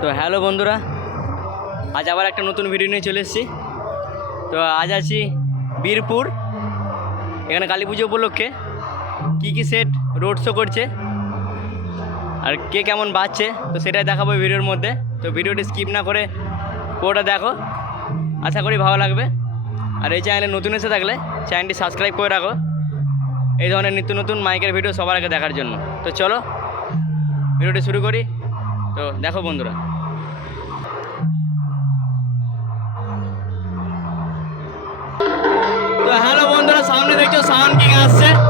তো হ্যালো বন্ধুরা, আজ আবার একটা নতুন ভিডিও নিয়ে চলে এসেছি। তো আজ আছি বীরপুর, এখানে কালী পুজো উপলক্ষে কী কী সেট রোড শো করছে, আর কে কেমন বাজছে, তো সেটাই দেখাবো ভিডিওর মধ্যে। তো ভিডিওটি স্কিপ না করে পুরোটা দেখো, আশা করি ভালো লাগবে। আর এই চ্যানেলে নতুন এসে থাকলে চ্যানেলটি সাবস্ক্রাইব করে রাখো। এই ধরনের নিত্য নতুন মাইকের ভিডিও সবার আগে দেখার জন্য। তো চলো ভিডিওটি শুরু করি। তো দেখো বন্ধুরা। হ্যালো বন্ধুরা সামনে দেখছ সাউন্ড কিং আসছে।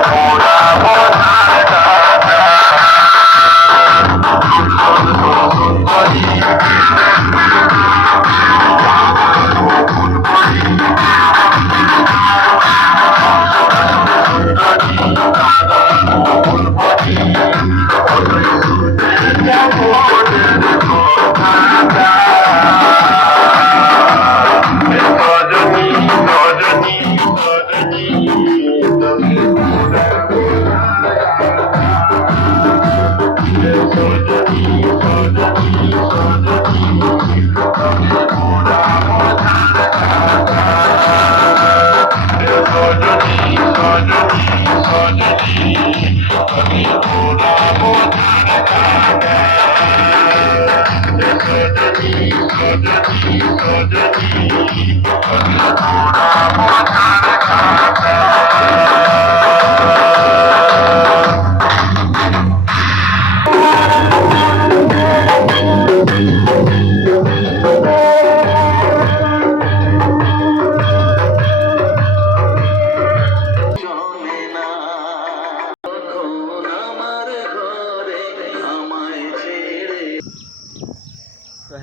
চলে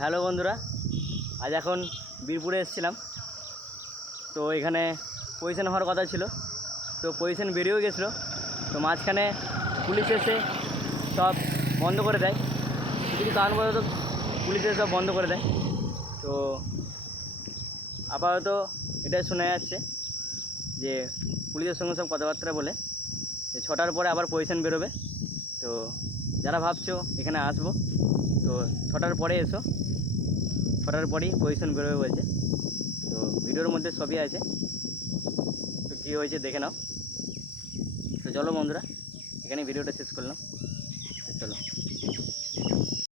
হ্যালো বন্ধুরা, আজ এখন বীরপুরে এসেছিলাম। তো এখানে পজিশন হওয়ার কথা ছিল। তো পজিশন বেরিয়েও গেছিল। তো মাঝখানে পুলিশ এসে সব বন্ধ করে দেয়। কিছু কারণবশত পুলিশ এসে সব বন্ধ করে দেয়। তো আপাতত এটাই শোনা যাচ্ছে যে পুলিশের সঙ্গে সব কথাবার্তা বলে যে ছটার পরে আবার পজিশন বেরোবে। তো যারা ভাবছ এখানে আসব। তো ছটার পরে এসো। ছটার পরেই পজিশন বেরোবে বলছে। তো ভিডিওর মধ্যে সবই আছে। তো কী হয়েছে দেখে নাও। তো চলো বন্ধুরা এখানে ভিডিওটা শেষ করলাম। চলো।